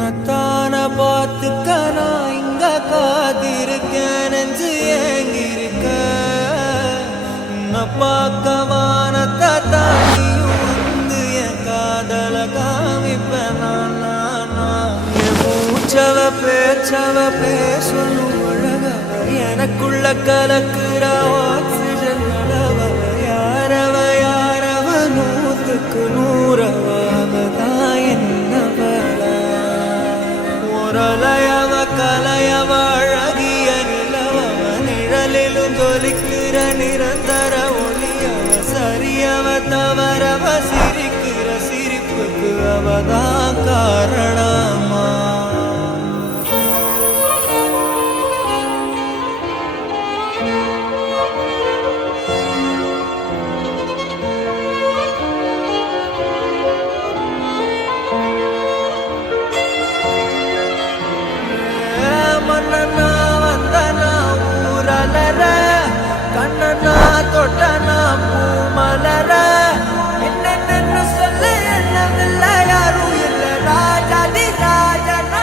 உன்னத்தான பார்த்துக்க நான் இங்க காத்திருக்கேன் நெஞ்சு ஏங்கிருக்க உன்னை பார்க்க வானத்தை தாண்டியும் வந்து என் காதல காமிப்பேன் என் மூச்சவ பேச்சவ பேசணும் அழகவ எனக்குள்ள கலக்குற ஆக்சிஜன் அளவ யாரவ யாரவ நூத்துக்கு நூறவாவதான் என்னவள ஒரலையவ கலையவ அழகிய நிலவவ நிழலிலும் ஜொலிக்கிற நிரந்தர ஒளியவ சரியவ தவறவ சிரிக்கிற சிரிப்புக்கு அவதான் காரணமா மன்னனா வந்தனா ஊரலர கண்ணனா தொட்டனா பூமலர என்னென்னு சொல்ல என்னவில்லை யாரும் இல்லை ராஜாதி ராஜன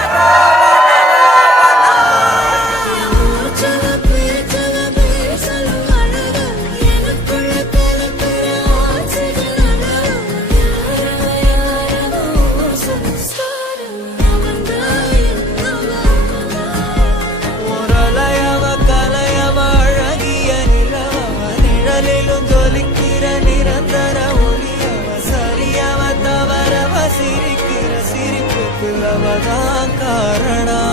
சிரிக்கிற சிரிப்புக்கு அவதான் காரணம்